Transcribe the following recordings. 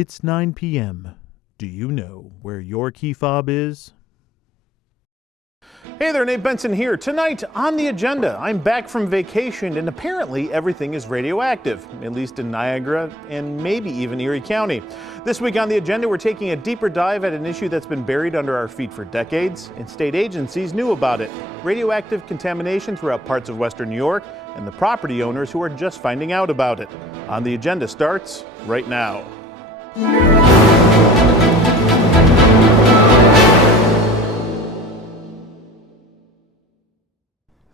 It's 9 p.m. Do you know where your key fob is? Hey there, Nate Benson here. Tonight on the agenda, I'm back from vacation and apparently everything is radioactive, at least in Niagara and maybe even Erie County. This week on the agenda, we're taking a deeper dive at an issue that's been buried under our feet for decades, and state agencies knew about it. Radioactive contamination throughout parts of Western New York and the property owners who are just finding out about it. On the agenda starts right now.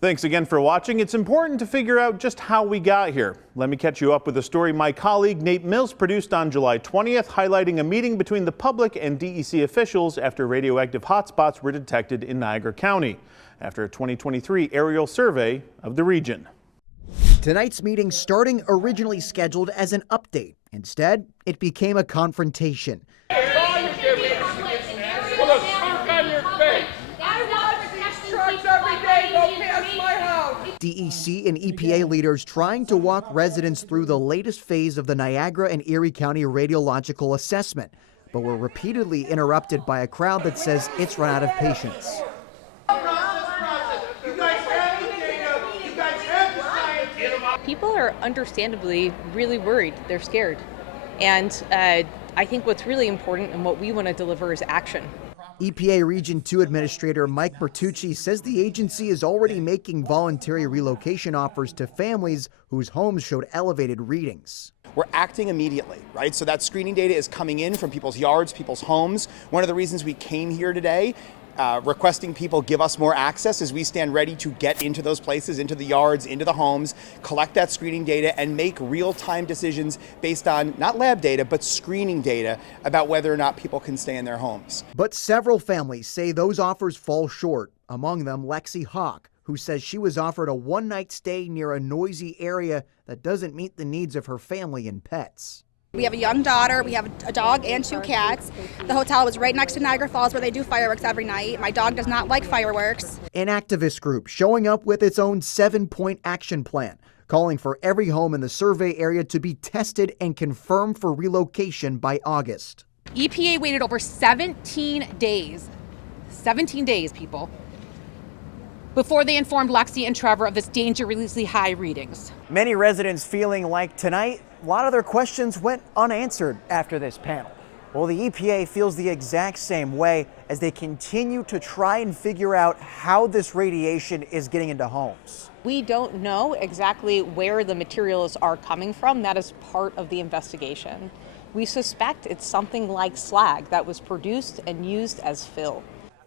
Thanks again for watching. It's important to figure out just how we got here. Let me catch you up with a story my colleague Nate Mills produced on July 20th, highlighting a meeting between the public and DEC officials after radioactive hotspots were detected in Niagara County, after a 2023 aerial survey of the region. Tonight's meeting starting originally scheduled as an update. Instead, it became a confrontation. DEC and EPA leaders trying to walk residents through the latest phase of the Niagara and Erie County radiological assessment, but were repeatedly interrupted by a crowd that says it's run out of patience. People are understandably really worried. They're scared. And I think what's really important and what we want to deliver is action. EPA Region 2 Administrator Mike Bertucci says the agency is already making voluntary relocation offers to families whose homes showed elevated readings. We're acting immediately, right? So that screening data is coming in from people's yards, people's homes. One of the reasons we came here today requesting people give us more access as we stand ready to get into those places, into the yards, into the homes, collect that screening data and make real-time decisions based on not lab data, but screening data about whether or not people can stay in their homes. But several families say those offers fall short. Among them, Lexi Hawk, who says she was offered a one-night stay near a noisy area that doesn't meet the needs of her family and pets. We have a young daughter, we have a dog and 2 cats. The hotel was right next to Niagara Falls where they do fireworks every night. My dog does not like fireworks. An activist group showing up with its own 7-point action plan, calling for every home in the survey area to be tested and confirmed for relocation by August. EPA waited over 17 days, people, before they informed Lexi and Trevor of this dangerously high readings. Many residents feeling like tonight, a lot of their questions went unanswered after this panel. Well, the EPA feels the exact same way as they continue to try and figure out how this radiation is getting into homes. We don't know exactly where the materials are coming from. That is part of the investigation. We suspect it's something like slag that was produced and used as fill.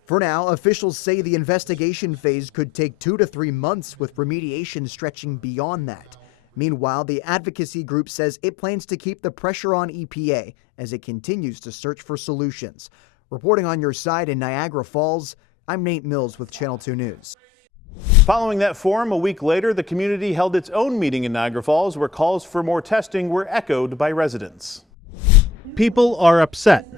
For now, officials say the investigation phase could take 2 to 3 months, with remediation stretching beyond that. Meanwhile, the advocacy group says it plans to keep the pressure on EPA as it continues to search for solutions. Reporting on your side in Niagara Falls, I'm Nate Mills with Channel 2 News. Following that forum, a week later, the community held its own meeting in Niagara Falls where calls for more testing were echoed by residents. People are upset.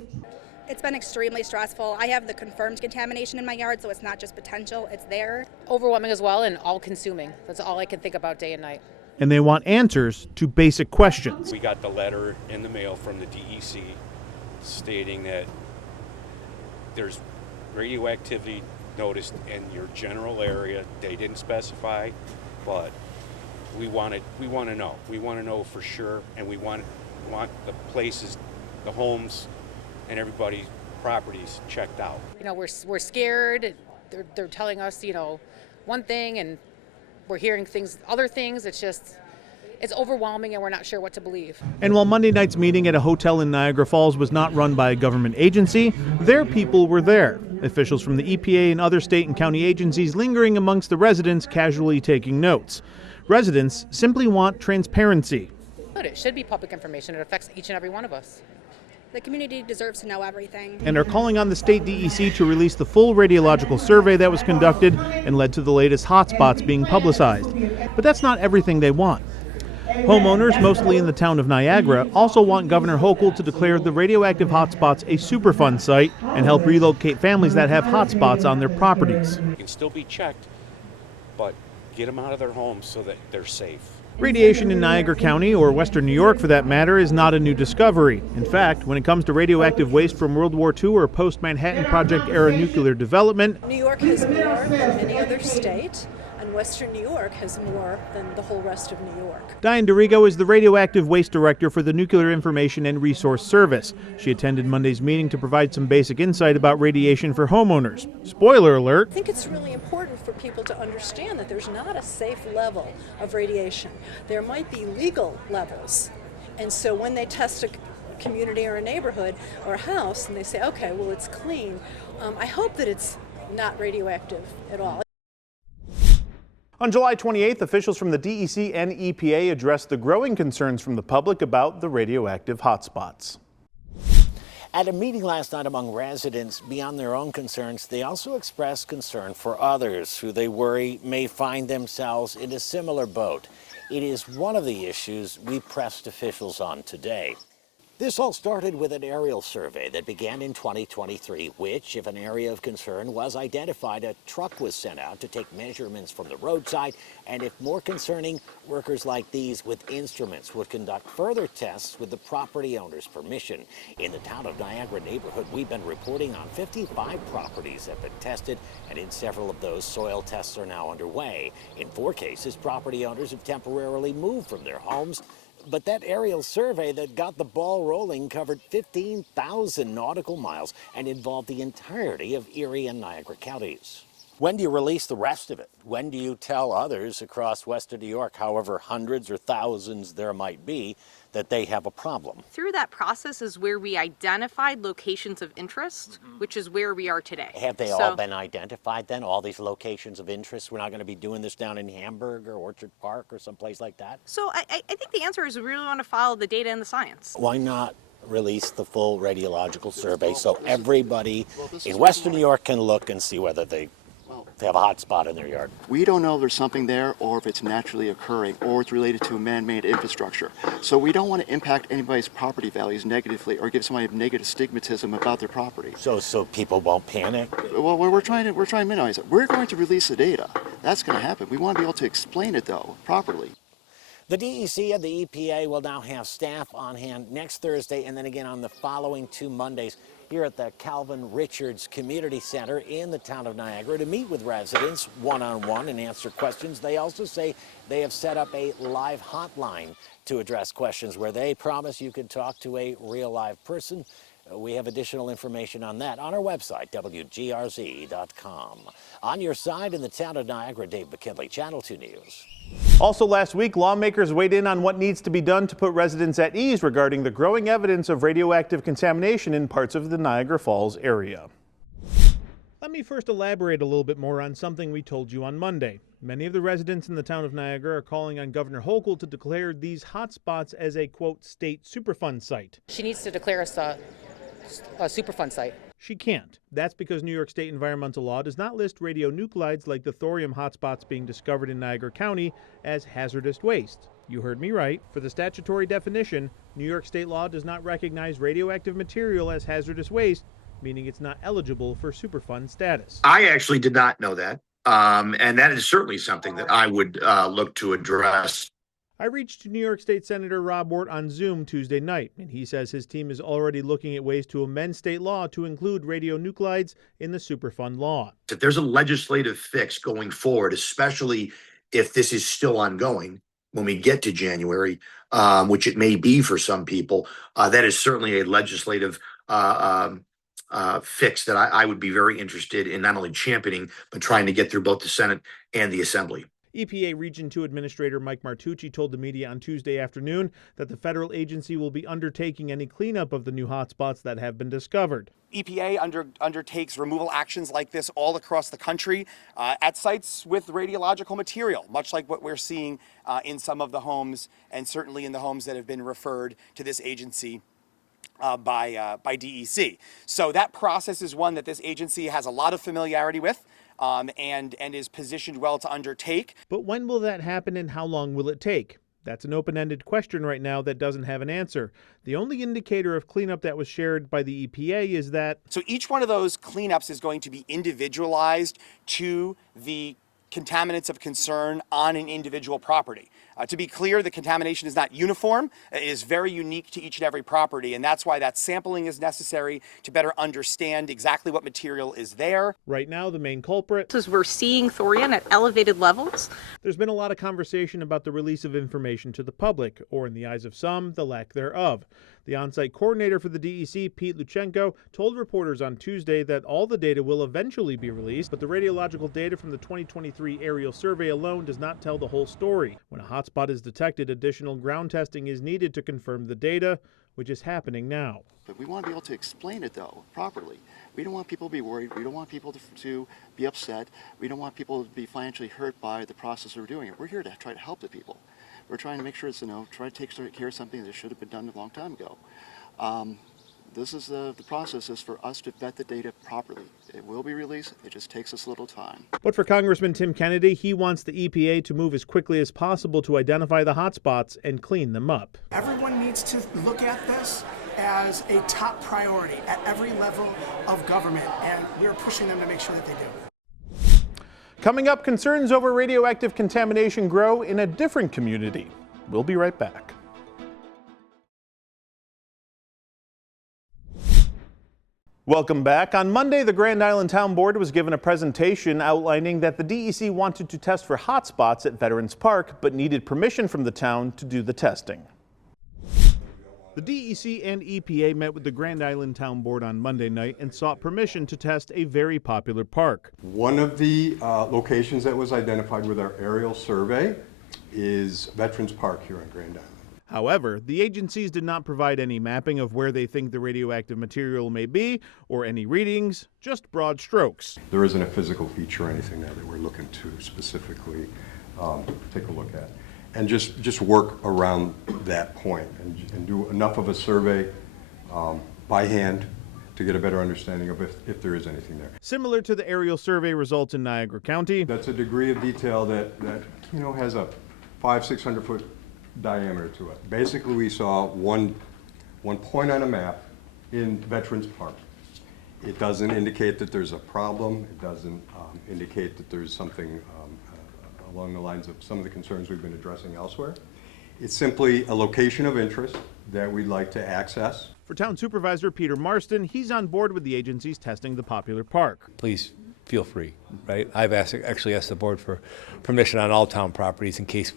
It's been extremely stressful. I have the confirmed contamination in my yard, so it's not just potential, it's there. Overwhelming as well and all-consuming. That's all I can think about day and night. And they want answers to basic questions. We got the letter in the mail from the DEC stating that there's radioactivity noticed in your general area. They didn't specify, but we want to know. We want to know for sure, and we want the places, the homes, and everybody's properties checked out. You know, we're scared. They're telling us, you know, one thing and we're hearing other things. It's overwhelming and we're not sure what to believe. And while Monday night's meeting at a hotel in Niagara Falls was not run by a government agency, their people were there. Officials from the EPA and other state and county agencies lingering amongst the residents, casually taking notes. Residents simply want transparency. But it should be public information. It affects each and every one of us. The community deserves to know everything. And are calling on the state DEC to release the full radiological survey that was conducted and led to the latest hotspots being publicized. But that's not everything they want. Homeowners, mostly in the town of Niagara, also want Governor Hochul to declare the radioactive hotspots a Superfund site and help relocate families that have hotspots on their properties. It can still be checked, but get them out of their homes so that they're safe. Radiation in Niagara County, or Western New York for that matter, is not a new discovery. In fact, when it comes to radioactive waste from World War II or post-Manhattan Project-era nuclear development, New York has more than any other state, and Western New York has more than the whole rest of New York. Diane DeRigo is the radioactive waste director for the Nuclear Information and Resource Service. She attended Monday's meeting to provide some basic insight about radiation for homeowners. Spoiler alert. I think it's really important for people to understand that there's not a safe level of radiation. There might be legal levels. And so when they test a community or a neighborhood or a house and they say, okay, well, it's clean, I hope that it's not radioactive at all. On July 28th, officials from the DEC and EPA addressed the growing concerns from the public about the radioactive hotspots. At a meeting last night among residents, beyond their own concerns, they also expressed concern for others who they worry may find themselves in a similar boat. It is one of the issues we pressed officials on today. This all started with an aerial survey that began in 2023, which, if an area of concern was identified, a truck was sent out to take measurements from the roadside, and if more concerning, workers like these with instruments would conduct further tests with the property owner's permission. In the town of Niagara neighborhood, we've been reporting on 55 properties that have been tested, and in several of those, soil tests are now underway. In 4 cases, property owners have temporarily moved from their homes. But that aerial survey that got the ball rolling covered 15,000 nautical miles and involved the entirety of Erie and Niagara counties. When do you release the rest of it? When do you tell others across Western New York, however hundreds or thousands there might be, that they have a problem? Through that process is where we identified locations of interest, which is where we are today. Have they all been identified then, all these locations of interest? We're not going to be doing this down in Hamburg or Orchard Park or someplace like that? So I think the answer is we really want to follow the data and the science. Why not release the full radiological survey so everybody in Western New York can look and see whether they have a hot spot in their yard? We don't know if there's something there or if it's naturally occurring or it's related to a man-made infrastructure. So we don't want to impact anybody's property values negatively or give somebody negative stigmatism about their property. So people won't panic? Well, we're trying to minimize it. We're going to release the data. That's going to happen. We want to be able to explain it, though, properly. The DEC and the EPA will now have staff on hand next Thursday and then again on the following 2 Mondays here at the Calvin Richards Community Center in the town of Niagara to meet with residents one-on-one and answer questions. They also say they have set up a live hotline to address questions where they promise you can talk to a real live person. We have additional information on that on our website, WGRZ.com. On your side in the town of Niagara, Dave McKinley, Channel 2 News. Also last week, lawmakers weighed in on what needs to be done to put residents at ease regarding the growing evidence of radioactive contamination in parts of the Niagara Falls area. Let me first elaborate a little bit more on something we told you on Monday. Many of the residents in the town of Niagara are calling on Governor Hochul to declare these hotspots as a, quote, state Superfund site. She needs to declare us a Superfund site. She can't. That's because New York State environmental law does not list radionuclides like the thorium hotspots being discovered in Niagara County as hazardous waste. You heard me right. For the statutory definition, New York State law does not recognize radioactive material as hazardous waste, meaning it's not eligible for Superfund status. I actually did not know that, and that is certainly something that I would look to address. I reached New York State Senator Rob Wart on Zoom Tuesday night, and he says his team is already looking at ways to amend state law to include radionuclides in the Superfund law. If there's a legislative fix going forward, especially if this is still ongoing when we get to January, which it may be for some people, that is certainly a legislative fix that I would be very interested in not only championing, but trying to get through both the Senate and the Assembly. EPA Region 2 Administrator Mike Martucci told the media on Tuesday afternoon that the federal agency will be undertaking any cleanup of the new hotspots that have been discovered. EPA undertakes removal actions like this all across the country at sites with radiological material, much like what we're seeing in some of the homes and certainly in the homes that have been referred to this agency by DEC. So that process is one that this agency has a lot of familiarity with. And is positioned well to undertake. But when will that happen and how long will it take? That's an open-ended question right now that doesn't have an answer. The only indicator of cleanup that was shared by the EPA is that... So each one of those cleanups is going to be individualized to the contaminants of concern on an individual property. To be clear, the contamination is not uniform. It is very unique to each and every property, and that's why that sampling is necessary to better understand exactly what material is there. Right now, the main culprit is we're seeing thorium at elevated levels. There's been a lot of conversation about the release of information to the public, or in the eyes of some, the lack thereof. The on-site coordinator for the DEC, Pete Luchenko, told reporters on Tuesday that all the data will eventually be released, but the radiological data from the 2023 aerial survey alone does not tell the whole story. When a hotspot is detected, additional ground testing is needed to confirm the data, which is happening now. But we want to be able to explain it, though, properly. We don't want people to be worried. We don't want people to be upset. We don't want people to be financially hurt by the process we're doing it. We're here to try to help the people. We're trying to make sure it's, try to take care of something that should have been done a long time ago. This is the process is for us to vet the data properly. It will be released. It just takes us a little time. But for Congressman Tim Kennedy, he wants the EPA to move as quickly as possible to identify the hotspots and clean them up. Everyone needs to look at this as a top priority at every level of government, and we're pushing them to make sure that they do. Coming up, concerns over radioactive contamination grow in a different community. We'll be right back. Welcome back. On Monday, the Grand Island Town Board was given a presentation outlining that the DEC wanted to test for hotspots at Veterans Park, but needed permission from the town to do the testing. The DEC and EPA met with the Grand Island Town Board on Monday night and sought permission to test a very popular park. One of the locations that was identified with our aerial survey is Veterans Park here on Grand Island. However, the agencies did not provide any mapping of where they think the radioactive material may be or any readings, just broad strokes. There isn't a physical feature or anything there that we're looking to specifically take a look at. And just work around that point and do enough of a survey by hand to get a better understanding of if there is anything there. Similar to the aerial survey results in Niagara County. That's a degree of detail that has a 500-600 foot diameter to it. Basically, we saw one point on a map in Veterans Park. It doesn't indicate that there's a problem. It doesn't indicate that there's something along the lines of some of the concerns we've been addressing elsewhere. It's simply a location of interest that we'd like to access. For Town Supervisor Peter Marston, he's on board with the agencies testing the popular park. Please feel free, right? I've actually asked the board for permission on all town properties in case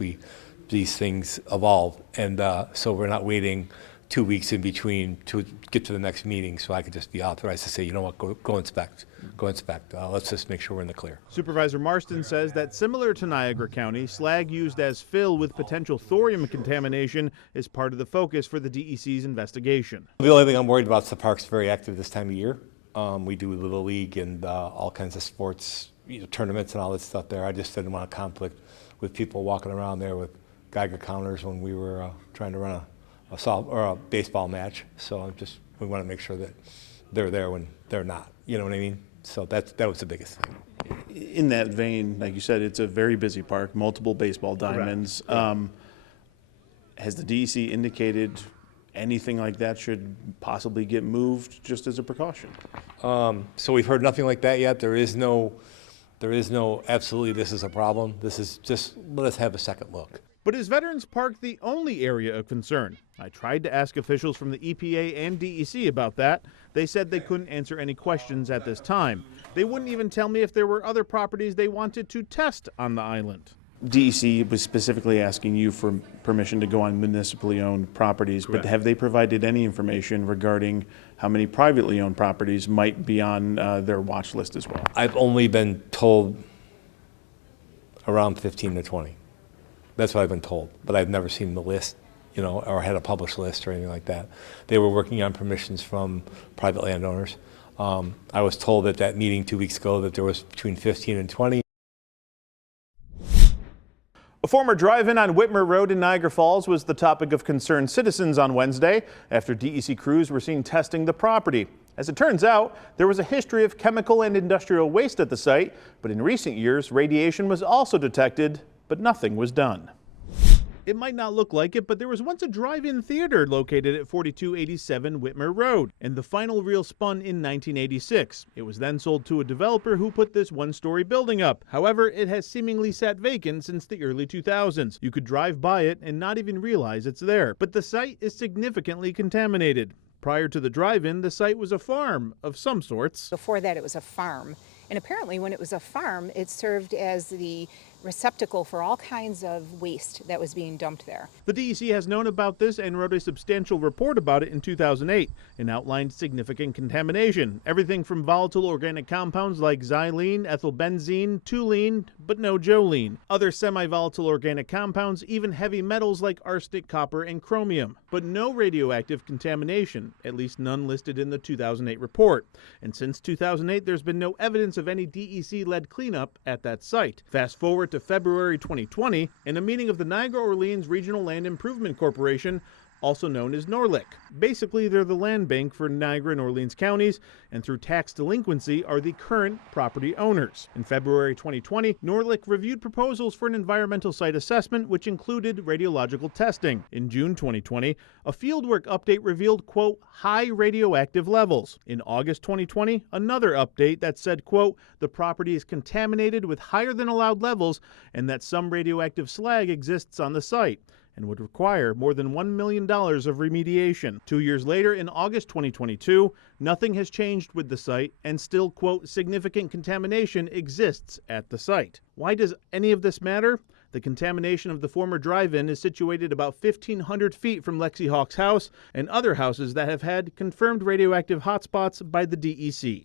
these things evolve, and so we're not waiting 2 weeks in between to get to the next meeting, so I could just be authorized to say, you know what, go inspect. Let's just make sure we're in the clear. Supervisor Marston says that similar to Niagara County, slag used as fill with potential thorium contamination is part of the focus for the DEC's investigation. The only thing I'm worried about is the park's very active this time of year. We do Little League and all kinds of sports, tournaments and all this stuff there. I just didn't want a conflict with people walking around there with Geiger counters when we were trying to run a baseball match. So we want to make sure that they're there when they're not. You know what I mean? So that was the biggest thing. In that vein, like you said, it's a very busy park, multiple baseball diamonds. Has the DEC indicated anything like that should possibly get moved just as a precaution? So we've heard nothing like that yet. There is no absolutely this is a problem. This is just let us have a second look. But is Veterans Park the only area of concern? I tried to ask officials from the EPA and DEC about that. They said they couldn't answer any questions at this time. They wouldn't even tell me if there were other properties they wanted to test on the island. DEC was specifically asking you for permission to go on municipally owned properties, but have they provided any information regarding how many privately owned properties might be on their watch list as well? I've only been told around 15 to 20. That's what I've been told, but I've never seen the list, or had a published list or anything like that. They were working on permissions from private landowners. I was told at that meeting 2 weeks ago that there was between 15 and 20. A former drive-in on Whitmer Road in Niagara Falls was the topic of concerned citizens on Wednesday after DEC crews were seen testing the property. As it turns out, there was a history of chemical and industrial waste at the site, but in recent years, radiation was also detected, but nothing was done. It might not look like it, but there was once a drive-in theater located at 4287 Whitmer Road, and the final reel spun in 1986. It was then sold to a developer who put this one-story building up. However, it has seemingly sat vacant since the early 2000s. You could drive by it and not even realize it's there. But the site is significantly contaminated. Prior to the drive-in, the site was a farm of some sorts. Before that, it was a farm. And apparently when it was a farm, it served as the receptacle for all kinds of waste that was being dumped there. The DEC has known about this and wrote a substantial report about it in 2008 and outlined significant contamination. Everything from volatile organic compounds like xylene, ethylbenzene, toluene, but no jolene. Other semi-volatile organic compounds, even heavy metals like arsenic, copper, and chromium. But no radioactive contamination, at least none listed in the 2008 report. And since 2008, there's been no evidence of any DEC-led cleanup at that site. Fast forward to February 2020, in a meeting of the Niagara-Orleans Regional Land Improvement Corporation, also known as NORLIC. Basically, they're the land bank for Niagara and Orleans counties, and through tax delinquency are the current property owners. In February 2020, NORLIC reviewed proposals for an environmental site assessment, which included radiological testing. In June 2020, a fieldwork update revealed, quote, high radioactive levels. In August 2020, another update that said, quote, the property is contaminated with higher than allowed levels and that some radioactive slag exists on the site and would require more than $1 million of remediation. 2 years later, in August 2022, nothing has changed with the site, and still, quote, significant contamination exists at the site. Why does any of this matter? The contamination of the former drive-in is situated about 1,500 feet from Lexi Hawk's house and other houses that have had confirmed radioactive hotspots by the DEC.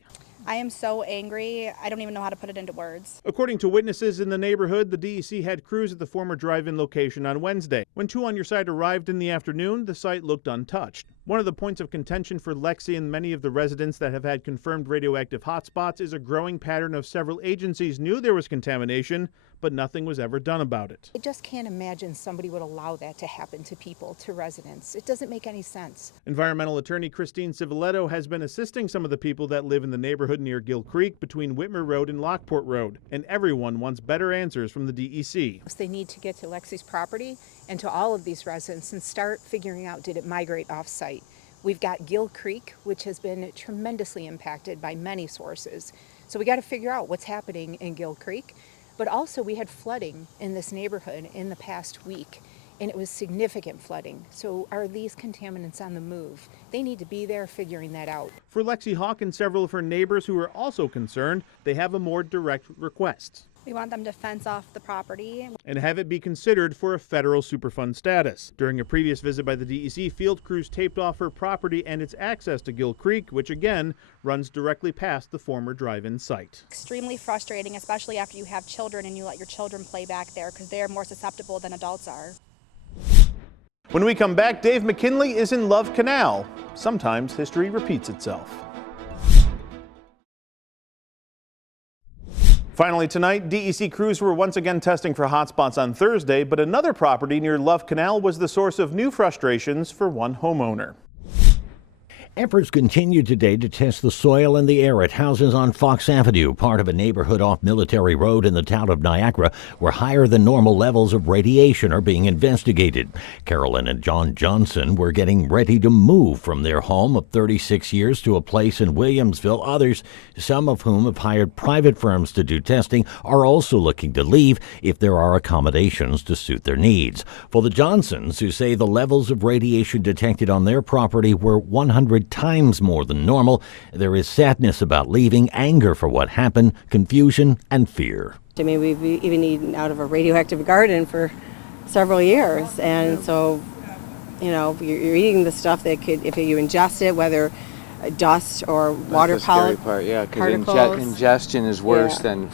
I am so angry, I don't even know how to put it into words. According to witnesses in the neighborhood, the DEC had crews at the former drive-in location on Wednesday. When Two on Your Side arrived in the afternoon, the site looked untouched. One of the points of contention for Lexi and many of the residents that have had confirmed radioactive hotspots is a growing pattern of several agencies knew there was contamination, but nothing was ever done about it. I just can't imagine somebody would allow that to happen to people, to residents. It doesn't make any sense. Environmental attorney Christine Civiletto has been assisting some of the people that live in the neighborhood near Gill Creek between Whitmer Road and Lockport Road, and everyone wants better answers from the DEC. They need to get to Lexi's property and to all of these residents and start figuring out, did it migrate off-site? We've got Gill Creek, which has been tremendously impacted by many sources. So we got to figure out what's happening in Gill Creek. But also we had flooding in this neighborhood in the past week, and it was significant flooding. So are these contaminants on the move? They need to be there figuring that out. For Lexi Hawk and several of her neighbors who are also concerned, they have a more direct request. We want them to fence off the property and have it be considered for a federal Superfund status. During a previous visit by the DEC, field crews taped off her property and its access to Gill Creek, which again runs directly past the former drive-in site. Extremely frustrating, especially after you have children and you let your children play back there because they're more susceptible than adults are. When we come back, Dave McKinley is in Love Canal. Sometimes history repeats itself. Finally tonight, DEC crews were once again testing for hotspots on Thursday, but another property near Love Canal was the source of new frustrations for one homeowner. Efforts continue today to test the soil and the air at houses on Fox Avenue, part of a neighborhood off Military Road in the town of Niagara, where higher than normal levels of radiation are being investigated. Carolyn and John Johnson were getting ready to move from their home of 36 years to a place in Williamsville. Others, some of whom have hired private firms to do testing, are also looking to leave if there are accommodations to suit their needs. For the Johnsons, who say the levels of radiation detected on their property were 100 times more than normal, there is sadness about leaving, anger for what happened, confusion, and fear. I mean, we've even eaten out of a radioactive garden for several years, and so, you know, you're eating the stuff that could, if you ingest it, whether dust or water scary part, yeah, because ingestion is worse than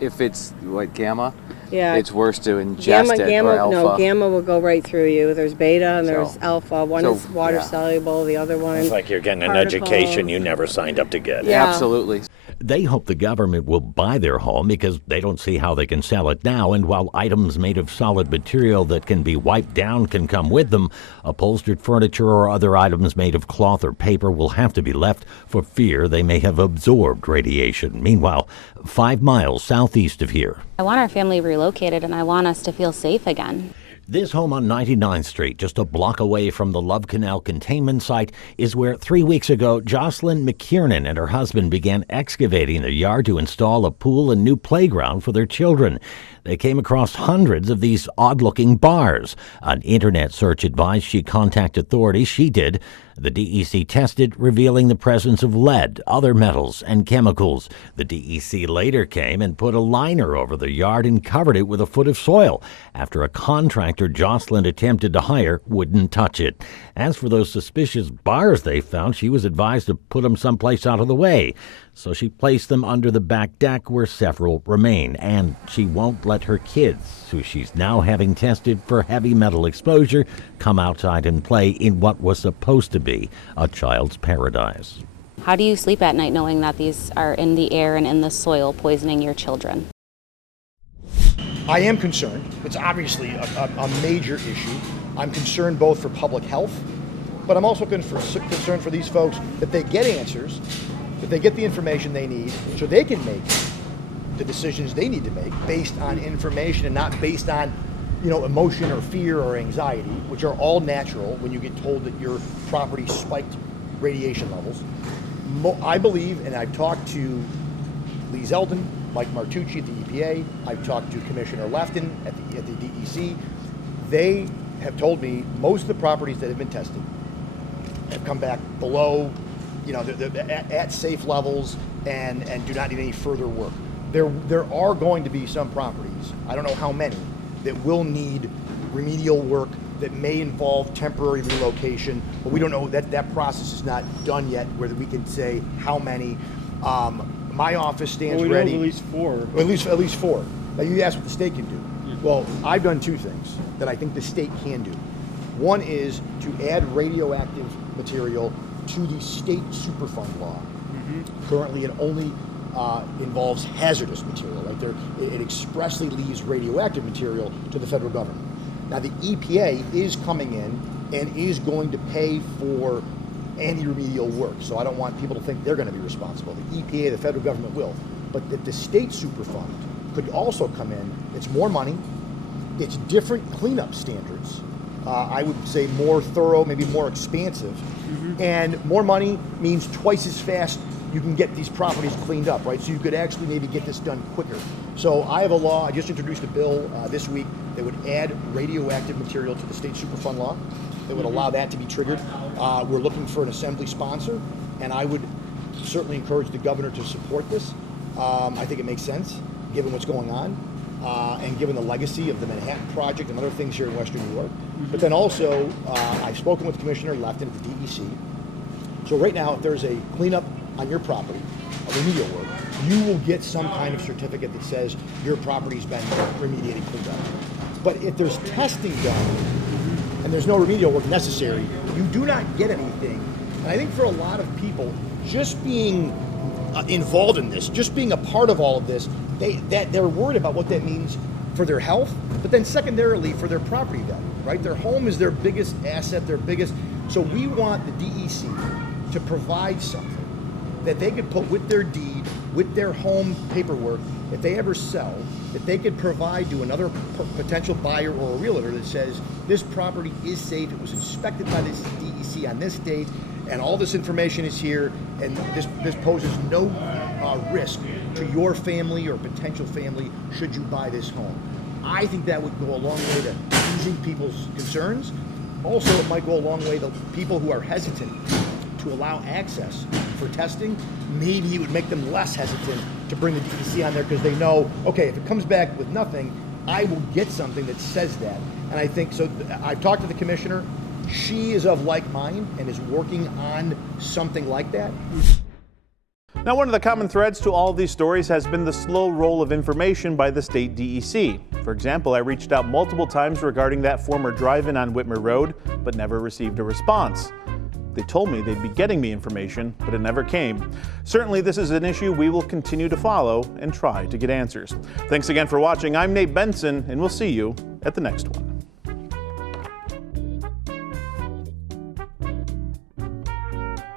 if it's like gamma. Yeah, it's worse to ingest it or alpha. No, gamma will go right through you. There's beta and there's alpha. One is water soluble, the other one. It's like you're getting an education you never signed up to get. Yeah. Absolutely. They hope the government will buy their home because they don't see how they can sell it now. And while items made of solid material that can be wiped down can come with them, upholstered furniture or other items made of cloth or paper will have to be left for fear they may have absorbed radiation. Meanwhile, 5 miles southeast of here, I want our family relocated and I want us to feel safe again. This home on 99th Street, just a block away from the Love Canal containment site, is where 3 weeks ago Jocelyn McKiernan and her husband began excavating their yard to install a pool and new playground for their children. They came across hundreds of these odd-looking bars. An internet search advised she contact authorities. She did. The DEC tested, revealing the presence of lead, other metals, and chemicals. The DEC later came and put a liner over the yard and covered it with a foot of soil after a contractor Jocelyn attempted to hire wouldn't touch it. As for those suspicious bars they found, she was advised to put them someplace out of the way. So she placed them under the back deck where several remain, and she won't let her kids, who she's now having tested for heavy metal exposure, come outside and play in what was supposed to be a child's paradise. How do you sleep at night knowing that these are in the air and in the soil poisoning your children? I am concerned. It's obviously a major issue. I'm concerned both for public health, but I'm also concerned for these folks that they get answers, that they get the information they need so they can make the decisions they need to make based on information and not based on, emotion or fear or anxiety, which are all natural when you get told that your property spiked radiation levels. I believe, and I've talked to Lee Zeldin, Mike Martucci at the EPA, I've talked to Commissioner Lefton at the DEC. They have told me most of the properties that have been tested have come back below, they're at safe levels and do not need any further work. There are going to be some properties, I don't know how many, that will need remedial work that may involve temporary relocation, but we don't know that process is not done yet where we can say how many. My office stands ready. At least four. At least four. Now you asked what the state can do. Well, I've done two things that I think the state can do. One is to add radioactive material to the state Superfund law. Currently, it only involves hazardous material. It expressly leaves radioactive material to the federal government. Now, the EPA is coming in and is going to pay for anti-remedial work. So I don't want people to think they're going to be responsible. The EPA, the federal government will. But the state Superfund could also come in. It's more money. It's different cleanup standards. I would say more thorough, maybe more expansive. And more money means twice as fast you can get these properties cleaned up, right? So you could actually maybe get this done quicker. So I have a law, I just introduced a bill this week that would add radioactive material to the state Superfund law that would allow that to be triggered. We're looking for an assembly sponsor, and I would certainly encourage the governor to support this. I think it makes sense, given what's going on, and given the legacy of the Manhattan Project and other things here in Western New York. But then also, I've spoken with Commissioner Lefton at the DEC. So right now, if there's a cleanup on your property, a remedial work, you will get some kind of certificate that says your property's been remediated, cleaned up. But if there's testing done and there's no remedial work necessary, you do not get anything. And I think for a lot of people, just being involved in this, just being a part of all of this, they're worried about what that means for their health, but then secondarily for their property value, right? Their home is their biggest asset, so we want the DEC to provide something that they could put with their deed, with their home paperwork, if they ever sell, that they could provide to another potential buyer or a realtor that says, this property is safe, it was inspected by this DEC on this date, and all this information is here, and this poses no risk to your family or potential family should you buy this home. I think that would go a long way to easing people's concerns. Also, it might go a long way to people who are hesitant to allow access for testing. Maybe it would make them less hesitant to bring the DEC on there because they know, okay, if it comes back with nothing, I will get something that says that. And I think, so I've talked to the commissioner. She is of like mind and is working on something like that. Now, one of the common threads to all of these stories has been the slow roll of information by the state DEC. For example, I reached out multiple times regarding that former drive-in on Whitmer Road, but never received a response. They told me they'd be getting me information, but it never came. Certainly, this is an issue we will continue to follow and try to get answers. Thanks again for watching. I'm Nate Benson, and we'll see you at the next one.